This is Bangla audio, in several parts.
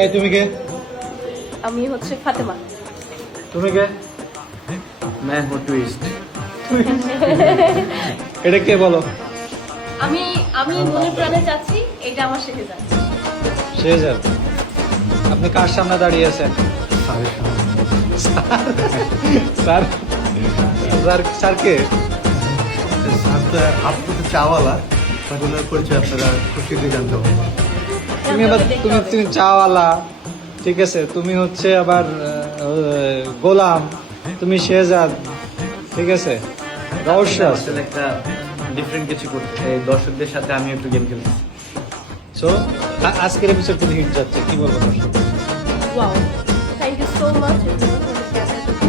এই তুমি কে? আমি হচ্ছে ফাতেমা। তুমি কে? मैं हूँ ट्विस्ट। এটা কে বলো? আমি আমি মনে প্রাণে চাচ্ছি এটা আমার শেখে যাচ্ছে। শেহজাদ, আপনি কার সামনে দাঁড়িয়ে আছেন? স্যার স্যার কে? আপনি তো চাওয়ালা, ওনার পরিচয় আপনারা খুশিতে জানতে পারবেন। তুমি আবার তুমি চাওয়ালা, ঠিক আছে, তুমি হচ্ছে আবার গোলাম, তুমি শেহজাদ, ঠিক আছে, রহস্য আছে। আসলে একটা ডিফারেন্ট কিছু করতে চাই, দর্শকদের সাথে আমি একটু গেম খেলতে। সো আজকের এপিসোড কিন্তু হিট যাচ্ছে, কি বলবো দর্শক? Wow, thank you so much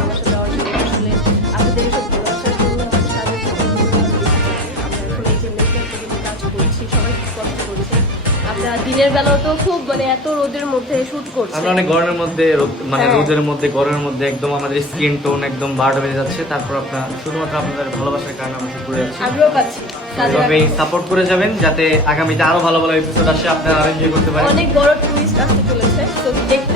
আমার সাথে দেওয়ার জন্য। আসলে আপনাদের এসব ভালোবাসার জন্য আমাদের সাথে আমরা এই যে কাজ করছি, সবাই খুব কষ্ট করছে। আমরা দিনের বেলাও তো খুব এত রোদের মধ্যে শুট করছি। আমরা অনেক গরমের মধ্যে মানে হ্যাঁ। রোদের মধ্যে গরমের মধ্যে একদম আমাদের স্কিন টোন একদম 12টা বেজে যাচ্ছে। তারপর আপনার শুধুমাত্র আপনাদের ভালোবাসার কারণে আমরা শুট করে যাচ্ছি। আগ্রহ পাচ্ছি কাজে তবে সাপোর্ট করে যাবেন যাতে আগামীতে আরো ভালো ভালো এপিসোড আসে, আপনারা আরো এনজয় করতে পারেন। অনেক বড় টুইস্ট আসতে চলেছে, তো দেখতে